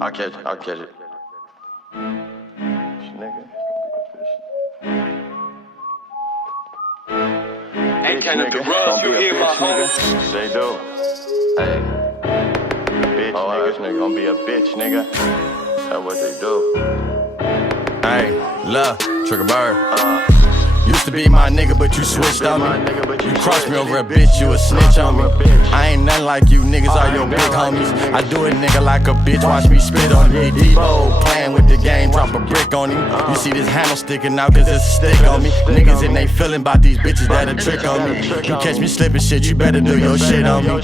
I'll catch it. Nigga. Ain't kind of the rug, you hear my home. They do. Hey. Bitch nigga gon' be a bitch nigga. That's what they do. Hey, look, Triggerbird. Used to be my nigga, but you switched on me. You crossed me over a bitch, you a snitch on me. I ain't nothing like you niggas are your big homies. I do it nigga like a bitch, watch me spit on you. Debo playing with the game, drop a brick on him. You see this handle sticking out cause it's a stick on me. Niggas and they feeling about these bitches that a trick on me. You catch me slipping shit, you better do your shit on me.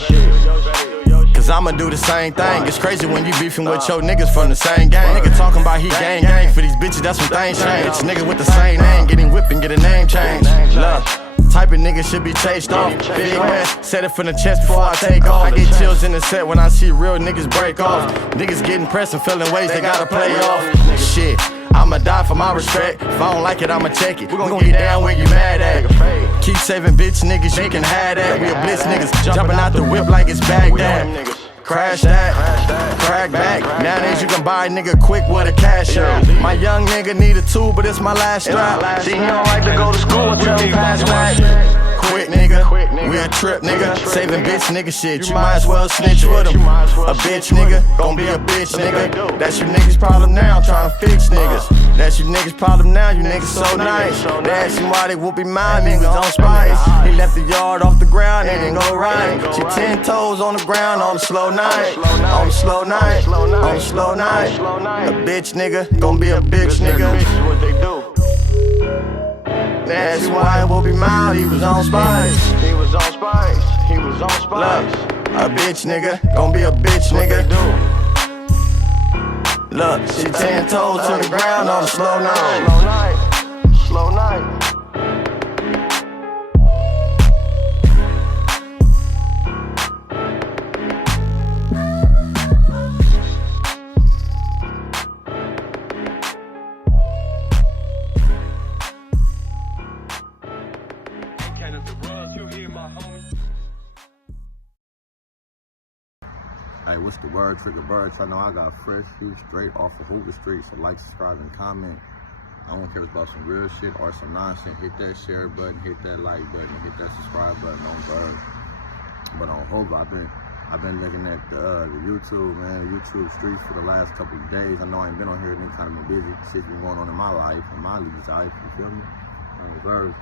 Cause I'ma do the same thing. It's crazy when you beefing with your niggas from the same gang. Nigga talking about he gang for these bitches, that's when things change. Niggas with the same name, getting whipped and get a name change. Look, type of nigga should be chased off. Big West, said it from the chest before I take off. I get chills in the set when I see real niggas break off. Niggas getting pressed and feeling ways they gotta play off. Shit, I'ma die for my respect. If I don't like it, I'ma check it. We gon' get down where you mad at. Keep saving bitch niggas, you can have that. We a blitz niggas, jumping out the whip like it's Baghdad. Crash that, crack back. Nowadays you can buy a nigga quick with a cash out. My young nigga need a tool, but it's my last strap. See, he don't like to go to school until he pass back. Quick nigga, we a trip nigga. Saving bitch nigga shit, you might as well snitch with him. A bitch nigga, gon' be a bitch nigga. That's you niggas problem now, trying to fix niggas. That's you niggas problem now, you niggas so nice. They ask him why they whooping my niggas on spice. He left the yard off the ground, it didn't go right. She 10 toes on the ground on the slow night. On the slow night, on the slow night. A bitch nigga, gon' be a bitch nigga. What they do. That's why it will be mild, he was on spice. He was on spice. Look, a bitch nigga, gon' be a bitch nigga. Look, she 10 toes to the ground on the slow night. Slow night. Hey, what's the word, Triggerbird? I know I got fresh shit straight off of Hoover Street, so like, subscribe, and comment. I don't care if it's about some real shit or some nonsense. Hit that share button, hit that like button, hit that subscribe button on Bird. But on Hoover, I've been looking at the YouTube, man, YouTube streets for the last couple of days. I know I ain't been on here, any kind of busy shit been going on in my life, in my league's life, you feel me? On Bird.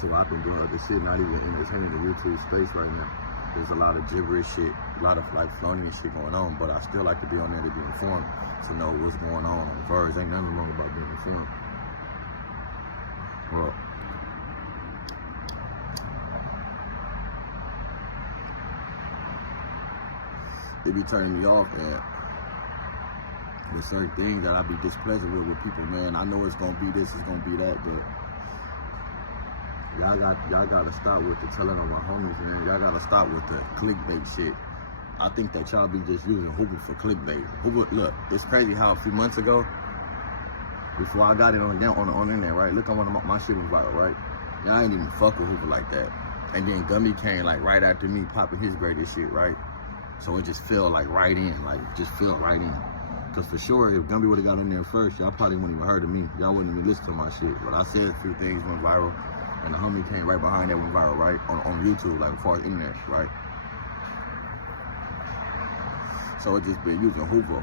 So I've been doing other shit, not even entertaining the YouTube space right now. There's a lot of gibberish shit, a lot of like floating and shit going on, but I still like to be on there to be informed, to know what's going on Verse. Ain't nothing wrong about being informed. Well, it be turning me off that there's certain things that I be displeased with people, man. I know it's gonna be this, it's gonna be that, but y'all gotta stop with the telling of my homies, man. Y'all gotta stop with the clickbait shit. I think that y'all be just using Hoover for clickbait. Hoover, look, it's crazy how a few months ago, before I got it on the internet, right? Look, my shit was viral, right? Y'all ain't even fuck with Hoover like that. And then Gummy came like right after me popping his greatest shit, right? So it just fell like right in, like just fell right in. Cause for sure, if Gumby would've got in there first, y'all probably wouldn't even heard of me. Y'all wouldn't even listen to my shit. But I said a few things went viral. And the homie came right behind that went viral, right? On YouTube, like as far as internet, right? So it just been using Hoover,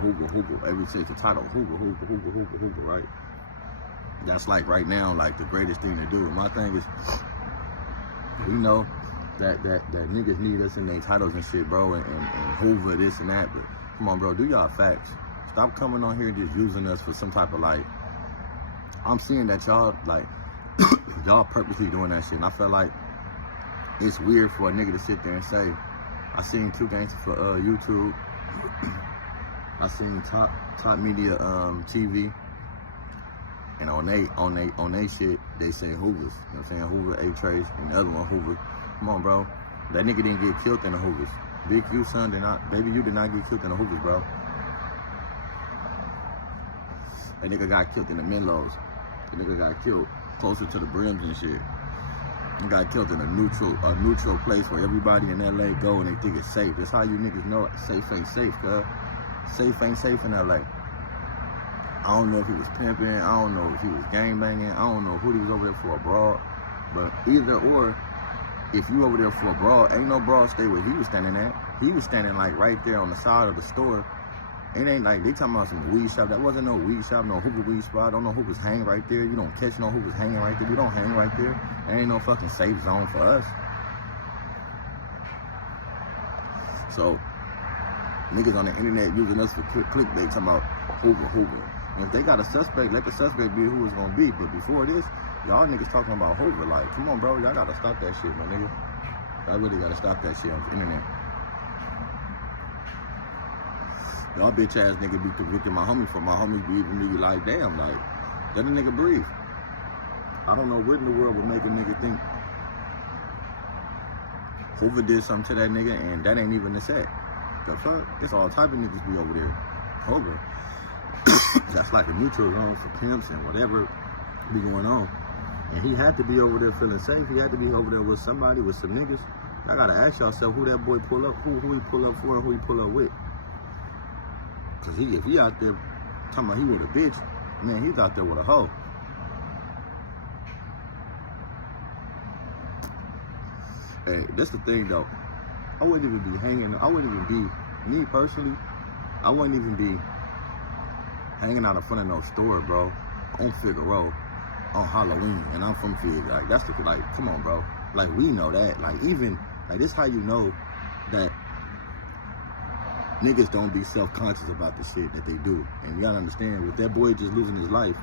ever since the title, Hoover, right? That's like right now, like the greatest thing to do. And my thing is, we know that niggas need us in their titles and shit, bro, and Hoover, this and that, but come on, bro, do y'all facts. Stop coming on here and just using us for some type of like, I'm seeing that y'all like, y'all purposely doing that shit, and I feel like it's weird for a nigga to sit there and say, I seen 2 gangsters for YouTube, I seen top media TV, and on they shit they say Hoovers. You know what I'm saying? Hoover, A-Trace, and the other one Hoover. Come on, bro. That nigga didn't get killed in the Hoovers. Big U son did not, baby, you did not get killed in the Hoovers, bro. That nigga got killed in the Menlos. That nigga got killed closer to the brims and shit. He got killed in a neutral place where everybody in LA go and they think it's safe. That's how you niggas know it. Safe ain't safe, cuz. safe ain't safe in LA. I don't know if he was pimping, I don't know if he was gangbanging, I don't know who he was over there for a broad, but either or, if you over there for a broad, ain't no broad stay where he was standing at. He was standing like right there on the side of the store. It ain't like they talking about some weed shop. That wasn't no weed shop, no hookah weed spot. Don't know who was hanging right there. You don't catch no who was hanging right there. You don't hang right there. There ain't no fucking safe zone for us. So, niggas on the internet using us for clickbait talking about Hoover. And if they got a suspect, let the suspect be who it's gonna be. But before this, y'all niggas talking about Hoover. Like, come on, bro, y'all gotta stop that shit, my nigga. Y'all really gotta stop that shit on the internet. Y'all bitch ass nigga be convicting my homies for my homies be like, damn, like, let a nigga breathe. I don't know what in the world would make a nigga think Hoover did something to that nigga and that ain't even the set. The fuck? It's all type of niggas be over there. Hoover. That's like a neutral zone for pimps and whatever be going on. And he had to be over there feeling safe. He had to be over there with somebody, with some niggas. I gotta ask yourself who that boy pull up, who he pull up for and who he pull up with. Cause if he out there talking about he with a bitch, man, he's out there with a hoe. Hey, that's the thing though. I wouldn't even be hanging, I wouldn't even be, me personally, I wouldn't even be hanging out in front of no store, bro, on Figueroa, on Halloween, and I'm from Fig. Like, that's the, like, come on, bro. Like, we know that. Like, even, like, this how you know that niggas don't be self-conscious about the shit that they do. And you gotta understand, with that boy just losing his life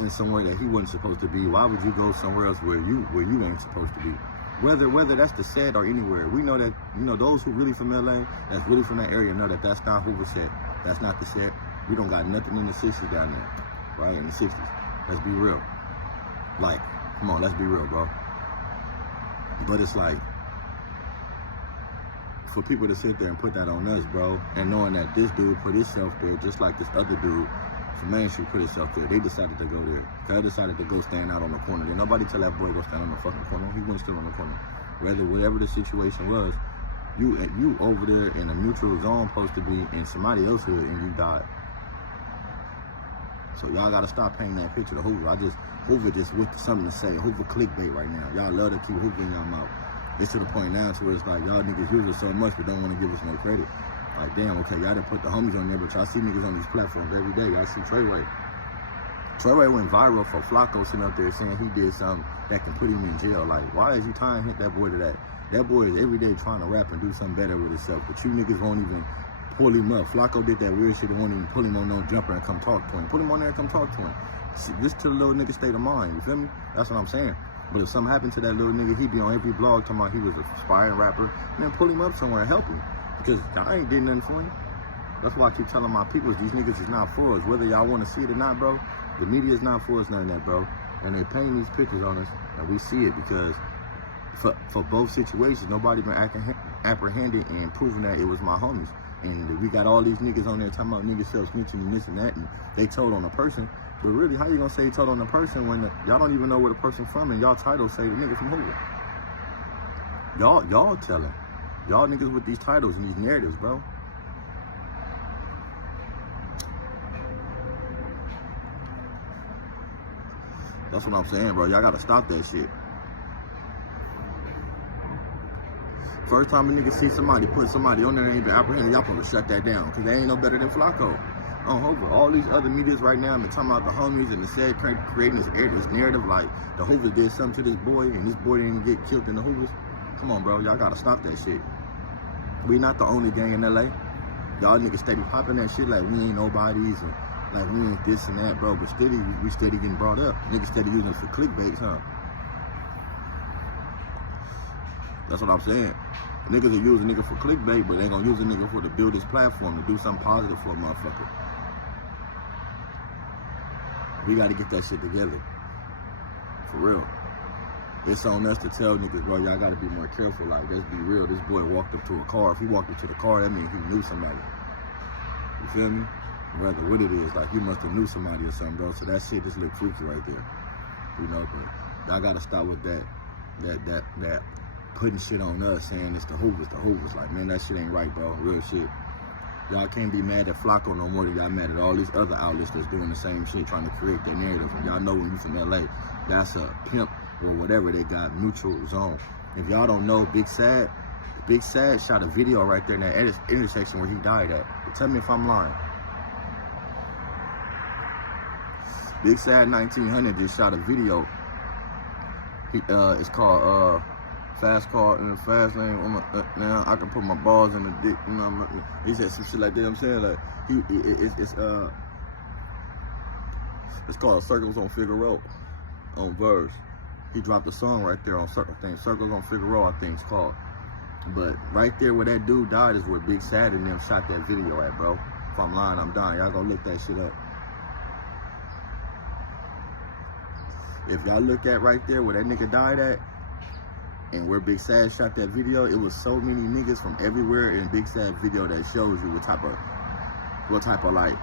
in somewhere that he wasn't supposed to be, why would you go somewhere else where you ain't supposed to be? Whether that's the set or anywhere, we know that, you know, those who really from LA, that's really from that area, know that that's not Hoover set. That's not the set. We don't got nothing in the 60s down there, right? In the 60s. Let's be real. Like, come on, let's be real, bro. But it's like, for people to sit there and put that on us, bro, and knowing that this dude put himself there just like this other dude from Main Street put himself there, they decided to go there. They decided to go stand out on the corner. Did nobody tell that boy go stand on the fucking corner? He wasn't still on the corner. Whatever the situation was, you over there in a neutral zone supposed to be in somebody else's hood and you died. So y'all gotta stop painting that picture of Hoover. Hoover just with something to say. Hoover clickbait right now. Y'all love to keep Hoover in y'all mouth. It's to the point now to where it's like y'all niggas use it so much but don't want to give us no credit. Like, damn, okay, y'all done put the homies on there, but y'all see niggas on these platforms every day. Y'all see Trey Ray went viral for Flacco sitting up there saying he did something that can put him in jail. Like, why is you trying to hit that boy to that? That boy is every day trying to rap and do something better with himself, but you niggas won't even pull him up. Flacco did that weird shit and won't even pull him on no jumper and come talk to him. Put him on there and come talk to him. See, this to the little nigga state of mind, you feel me? That's what I'm saying. But if something happened to that little nigga, he'd be on every blog talking about he was an aspiring rapper, and then pull him up somewhere and help him. Because y'all ain't did nothing for him. That's why I keep telling my people, these niggas is not for us. Whether y'all want to see it or not, bro, the media is not for us, none of that, bro. And they paint these pictures on us, and we see it because for both situations, nobody been apprehended and proving that it was my homies. And we got all these niggas on there talking about niggas self-snitching and this and that, and they told on a person. But really, how you gonna say he told on a person when y'all don't even know where the person from and y'all titles say the nigga from Hoover? Y'all telling. Y'all niggas with these titles and these narratives, bro. That's what I'm saying, bro. Y'all gotta stop that shit. First time a nigga see somebody put somebody on there and ain't been apprehended, y'all supposed to shut that down, because they ain't no better than Flacco. On Hoover, all these other medias right now, they're talking about the homies and the said creating this narrative like the Hoover did something to this boy and this boy didn't get killed in the Hoovers. Come on, bro, y'all gotta stop that shit. We not the only gang in LA. Y'all niggas steady popping that shit like we ain't nobodies and like we ain't this and that, bro. But we steady getting brought up. Niggas steady using it for clickbait, huh? That's what I'm saying. Niggas are using nigga for clickbait, but they gonna use a nigga for to build his platform to do something positive for a motherfucker. We gotta get that shit together. For real. It's on us to tell niggas, bro, y'all gotta be more careful. Like, let's be real. This boy walked up to a car. If he walked up to the car, that means he knew somebody. You feel me? Rather what it is, like he must have knew somebody or something, bro. So that shit just look freaky right there. You know, but y'all gotta stop with that putting shit on us, saying it's the Hoovers. Like, man, that shit ain't right, bro. Real shit. Y'all can't be mad at Flacco no more than y'all mad at all these other outlets that's doing the same shit, trying to create their narrative. And y'all know when you from LA, that's a pimp or whatever they got, neutral zone. If y'all don't know, Big Sad shot a video right there in that intersection where he died at. Tell me if I'm lying. Big Sad 1900 just shot a video. It's called Fast Car in the Fast Lane. Now I can put my balls in the dick. You know, he said some shit like that. I'm saying like it's called Circles on Figueroa on Verse. He dropped a song right there on Circles on Figueroa, I think it's called. But right there where that dude died is where Big Sad and them shot that video at, bro. If I'm lying, I'm dying. Y'all go look that shit up. If y'all look at right there where that nigga died at, and where Big Sad shot that video, it was so many niggas from everywhere in Big Sad video that shows you what type of like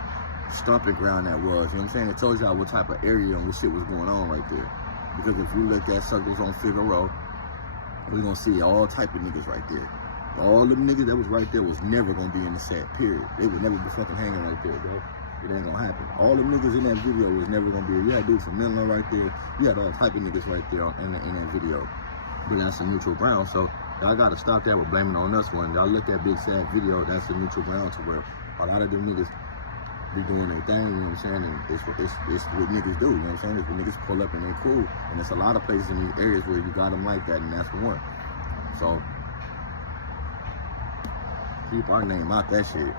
stomping ground that was. You know what I'm saying? It tells y'all what type of area and what shit was going on right there. Because if you look at Circles on Figueroa, we're gonna see all type of niggas right there. All them niggas that was right there was never gonna be in the set, period. They would never be fucking hanging right there, bro. It ain't gonna happen. All them niggas in that video was never gonna be. You had dudes from Menlo right there. You had all type of niggas right there in that video. But that's a neutral ground, so y'all gotta stop that with blaming on us one. Y'all look at Big Sad video, that's a neutral ground to where a lot of them niggas be doing their thing, you know what I'm saying? And it's what niggas do, you know what I'm saying? It's when niggas pull up and they cool. And there's a lot of places in these areas where you got them like that, and that's the one. So keep our name out that shit.